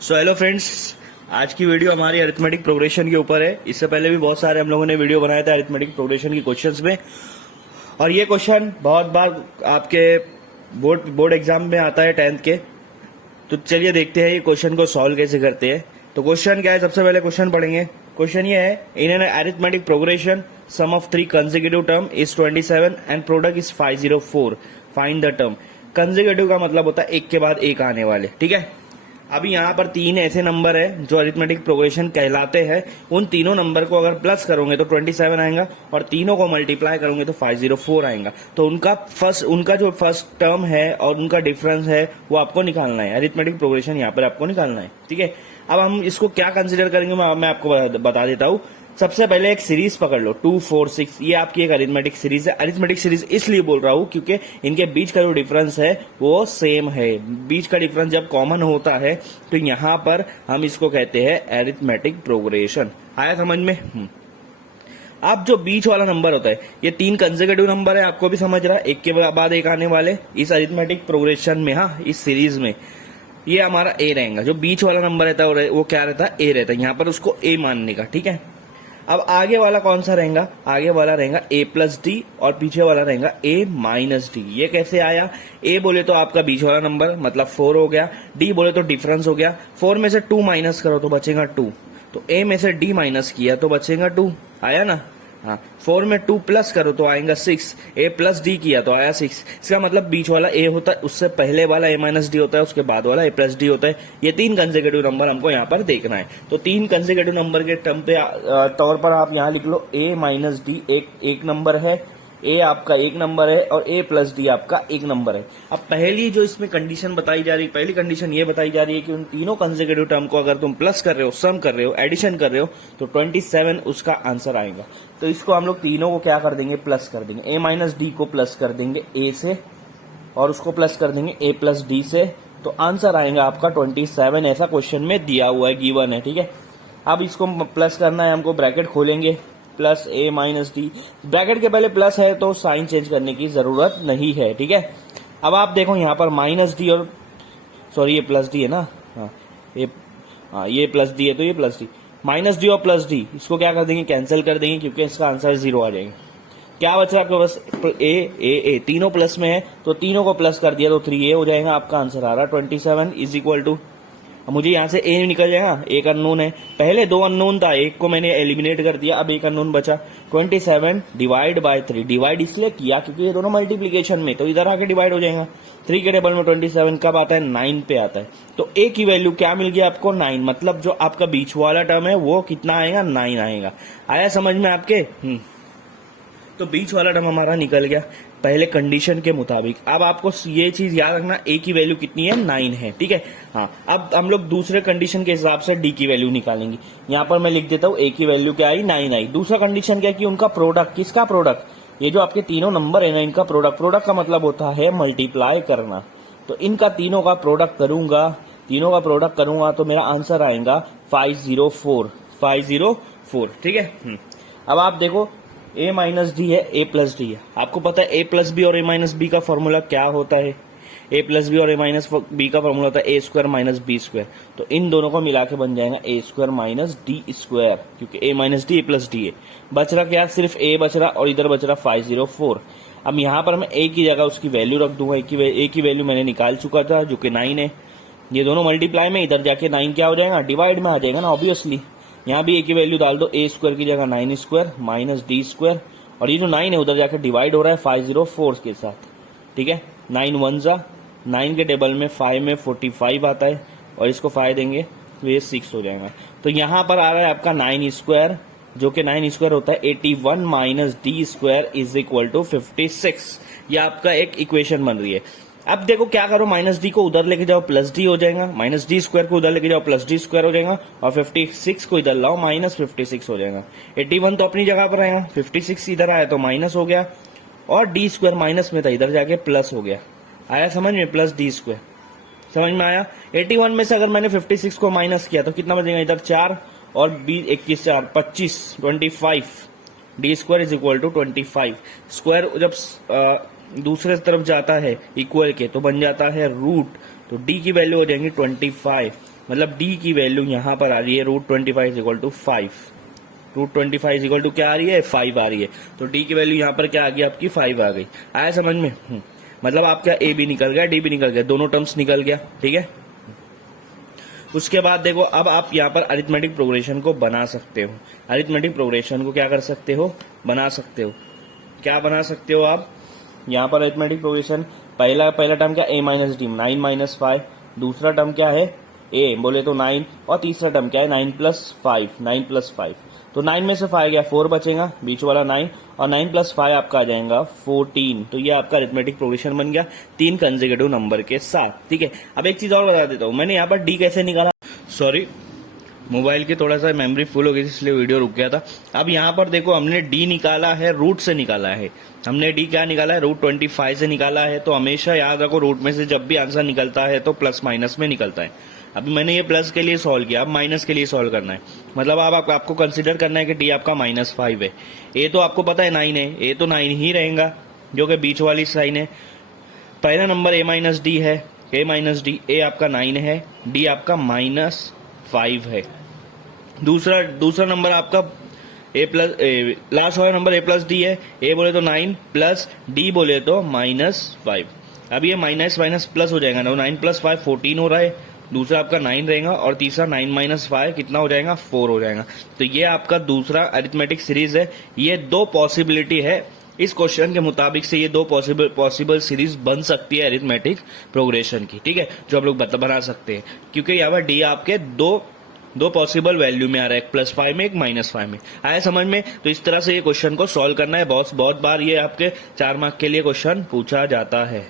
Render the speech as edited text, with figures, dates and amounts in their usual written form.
So hello friends, आज की video हमारी अरिथमेटिक प्रोग्रेशन के ऊपर है। इससे पहले भी बहुत सारे हम लोगों ने वीडियो बनाया था अरिथमेटिक प्रोग्रेशन की क्वेश्चंस में, और ये क्वेश्चन बहुत बार आपके बोर्ड एग्जाम में आता है 10th के। तो चलिए देखते हैं ये क्वेश्चन को सॉल्व कैसे करते हैं। तो क्वेश्चन क्या है, सबसे पहले क्वेश्चन पढ़ेंगे। क्वेश्चन ये है, in an arithmetic progression sum of 3 consecutive term is 27 and product is 504, find the term. Consecutive का मतलब होता है एक के बाद एक आने वाले, ठीक है। अभी यहाँ पर 3 ऐसे नंबर है जो अरिथमेटिक प्रोग्रेशन कहलाते हैं। उन तीनों नंबर को अगर प्लस करोगे तो 27 आएगा, और तीनों को मल्टीप्लाई करोगे तो 504 आएगा। तो उनका जो फर्स्ट टर्म है और उनका डिफरेंस है वो आपको निकालना है। अरिथमेटिक प्रोग्रेशन यहाँ पर आपको निकालना है, ठीक है। अब हम इसको क्या कंसिडर करेंगे मैं आपको बता देता हूँ। सबसे पहले एक सीरीज पकड़ लो 2, 4, 6, ये आपकी एक अरिथमेटिक सीरीज है। अरिथमेटिक सीरीज इसलिए बोल रहा हूं क्योंकि इनके बीच का जो डिफरेंस है वो सेम है। बीच का डिफरेंस जब कॉमन होता है तो यहां पर हम इसको कहते हैं अरिथमेटिक प्रोग्रेशन। आया समझ में? अब जो बीच वाला नंबर होता है, ये 3 कंसेक्यूटिव नंबर है, आपको भी समझ रहा है, एक के बाद एक आने वाले इस अरिथमेटिक प्रोग्रेशन में। हाँ, इस सीरीज में ये हमारा ए रहेगा। जो बीच वाला नंबर रहता है वो क्या रहता है? ए रहता है। यहां पर उसको ए मानने का, ठीक है। अब आगे वाला कौन सा रहेगा? आगे वाला रहेगा a प्लस डी, और पीछे वाला रहेगा a माइनस डी। ये कैसे आया? a बोले तो आपका बीच वाला नंबर मतलब 4 हो गया, d बोले तो डिफरेंस हो गया। 4 में से 2 माइनस करो तो बचेगा 2, तो a में से d माइनस किया तो बचेगा 2। आया ना? हाँ। 4 में 2 प्लस करो तो आएगा 6, a प्लस डी किया तो आया 6। इसका मतलब बीच वाला a होता है, उससे पहले वाला a माइनस डी होता है, उसके बाद वाला a प्लस डी होता है। ये 3 कंसेक्यूटिव नंबर हमको यहाँ पर देखना है। तो 3 कंसेक्यूटिव नंबर के टर्म पे तौर पर आप यहाँ लिख लो a माइनस डी एक नंबर है, a आपका एक नंबर है, और a प्लस डी आपका एक नंबर है। अब पहली जो इसमें कंडीशन बताई जा रही है, पहली कंडीशन ये बताई जा रही है कि उन तीनों कंसेक्यूटिव टर्म को अगर तुम प्लस कर रहे हो, सम कर रहे हो, एडिशन कर रहे हो, तो 27 उसका आंसर आएगा। तो इसको हम लोग तीनों को क्या कर देंगे? प्लस कर देंगे। a माइनस डी को प्लस कर देंगे a से, और उसको प्लस कर देंगे a प्लस डी से, तो आंसर आएगा आपका 27। ऐसा क्वेश्चन में दिया हुआ है, गिवन है, ठीक है। अब इसको प्लस करना है हमको, ब्रैकेट खोलेंगे, plus a minus D. Bracket के पहले प्लस है तो साइन चेंज करने की जरूरत नहीं है, ठीक है। अब आप देखो यहाँ पर माइनस डी और सॉरी ये प्लस डी है ना, ये प्लस डी है तो ये प्लस डी, माइनस डी और प्लस डी, इसको क्या कर देंगे? कैंसिल कर देंगे, क्योंकि इसका आंसर 0 आ जाएगा। क्या बच रहा है आपके बस? ए तीनों प्लस में है तो तीनों को प्लस कर दिया तो 3a हो जाएगा। आपका आंसर आ रहा 27 इज इक्वल टू, मुझे यहाँ से ए निकल जाएगा, एक अननोन है। पहले 2 अननोन था, एक को मैंने एलिमिनेट कर दिया, अब एक अननोन बचा। 27 डिवाइड बाय 3, डिवाइड इसलिए किया क्योंकि ये दोनों मल्टीप्लीकेशन में, तो इधर आके डिवाइड हो जाएगा। 3 के टेबल में 27 कब आता है? 9 पे आता है। तो ए की वैल्यू क्या मिल गया आपको? 9। मतलब जो आपका बीच वाला टर्म है वो कितना आएगा? 9 आएगा। आया समझ में आपके? तो बीच वाला टर्म हमारा निकल गया पहले कंडीशन के मुताबिक। अब आपको ये चीज याद रखना, ए की वैल्यू कितनी है? 9 है, ठीक है। हाँ, अब हम लोग दूसरे कंडीशन के हिसाब से डी की वैल्यू निकालेंगे। यहाँ पर मैं लिख देता हूँ, ए की वैल्यू क्या आई? 9 आई। दूसरा कंडीशन क्या है कि उनका प्रोडक्ट, किसका प्रोडक्ट? ये जो आपके तीनों नंबर है ना, इनका प्रोडक्ट का मतलब होता है मल्टीप्लाई करना। तो इनका तीनों का प्रोडक्ट करूंगा तो मेरा आंसर आएगा 504, ठीक है। अब आप देखो, a माइनस डी है, a प्लस डी है। आपको पता है a प्लस बी और a माइनस बी का फॉर्मूला क्या होता है? a प्लस बी और a माइनस बी का फॉर्मूला होता है a square minus b square. तो इन दोनों को मिला के बन जाएगा a square minus d square, क्योंकि a minus d a plus d है। बच रहा क्या? सिर्फ a बच रहा, और इधर बच रहा 504। अब यहाँ पर मैं a की जगह उसकी वैल्यू रख दूंगा। a की वैल्यू मैंने निकाल चुका था जो कि 9 है। ये दोनों मल्टीप्लाई में, इधर जाके 9 क्या हो जाएगा? डिवाइड में आ जाएगा ना, ऑब्वियसली। यहाँ भी a की वैल्यू डाल दो, a स्क्वायर की जगह 9 स्क्वायर माइनस डी स्क्वायर, और ये जो 9 है उधर जाकर डिवाइड हो रहा है 504 के साथ, ठीक है। 9 1 जा 9 के टेबल में 5 में 45 आता है, और इसको 5 देंगे तो ये 6 हो जाएगा। तो यहाँ पर आ रहा है आपका 9 स्क्वायर, जो कि 9 स्क्वायर होता है 81 minus d square is equal to 56। ये आपका एक इक्वेशन बन रही है। अब देखो क्या करो, माइनस डी को उधर लेके जाओ, प्लस डी हो जाएगा। माइनस डी स्क्वायर को उधर लेके जाओ, प्लस डी स्क्वायर हो जाएगा। और 56 को इधर लाओ, माइनस 56 हो जाएगा। 81 तो अपनी जगह पर आएगा, 56 इधर आया तो माइनस हो गया, और डी स्क्वायर माइनस में था, इधर जाके प्लस हो गया। आया समझ में? प्लस डी स्क्वायर समझ में आया? 81 में से अगर मैंने 56 को माइनस किया तो कितना बचेगा? इधर 4 और 20 21 4 25 25। D square is equal to 25। Square जब दूसरे तरफ जाता है इक्वल के तो बन जाता है रूट, तो डी की वैल्यू हो जाएंगी 25। मतलब डी की वैल्यू यहाँ पर आ रही है √25 is equal to 5। √25 is equal to क्या आ रही है, 5 आ रही है। तो डी की वैल्यू यहाँ पर क्या आ गई आपकी, 5 आ गई। आया समझ में? मतलब आपका ए भी निकल गया, डी भी निकल गया, दोनों टर्म्स निकल गया। ठीक है, उसके बाद देखो अब आप यहाँ पर अरिथमेटिक प्रोग्रेशन को बना सकते हो। अरिथमेटिक प्रोग्रेशन को क्या कर सकते हो, बना सकते हो। क्या बना सकते हो आप यहाँ पर अरिथमेटिक प्रोग्रेशन? पहला टर्म क्या, a माइनस डी, 9 माइनस 5। दूसरा टर्म क्या है, a बोले तो 9, और तीसरा टर्म क्या है, 9 प्लस 5, 9 प्लस 5। तो 9 में से 5 गया, 4 बचेगा, बीच वाला 9, और 9 प्लस 5 आपका आ जाएगा 14। तो ये आपका अरिथमेटिक प्रोग्रेशन बन गया 3 कंसेक्यूटिव नंबर के साथ। ठीक है, अब एक चीज और बता देता हूँ, मैंने यहाँ पर डी कैसे निकाला। सॉरी, मोबाइल की थोड़ा सा मेमोरी फुल हो गई इसलिए वीडियो रुक गया था। अब यहाँ पर देखो हमने डी निकाला है, रूट से निकाला है। हमने डी क्या निकाला है, √25 से निकाला है। तो हमेशा याद रखो, रूट में से जब भी आंसर निकलता है तो प्लस माइनस में निकलता है। अभी मैंने ये प्लस के लिए सॉल्व किया, अब माइनस के लिए सॉल्व करना है। मतलब अब आपको कंसिडर करना है कि डी आपका -5 है। ए तो आपको पता है 9 है, ए तो 9 ही रहेगा जो कि बीच वाली साइन है। पहला नंबर a माइनस डी है, a माइनस डी, ए आपका 9 है, डी आपका -5 है। दूसरा नंबर आपका लास्ट वाला नंबर a प्लस डी है। a बोले तो 9 प्लस डी बोले तो -5। अब ये माइनस माइनस प्लस हो जाएगा ना, 9 प्लस 5 14 हो रहा है। दूसरा आपका 9 रहेगा, और तीसरा 9 माइनस 5 कितना हो जाएगा, 4 हो जाएगा। तो ये आपका दूसरा अरिथमेटिक सीरीज है। ये दो पॉसिबिलिटी है, इस क्वेश्चन के मुताबिक से ये दो पॉसिबल सीरीज बन सकती है अरिथमेटिक प्रोग्रेशन की। ठीक है, जो आप लोग बना सकते हैं, क्योंकि यहाँ पर डी आपके दो पॉसिबल वैल्यू में आ रहा है, एक +5 में, एक -5 में। आया समझ में? तो इस तरह से ये क्वेश्चन को सॉल्व करना है। बहुत बार ये आपके 4 मार्क के लिए क्वेश्चन पूछा जाता है।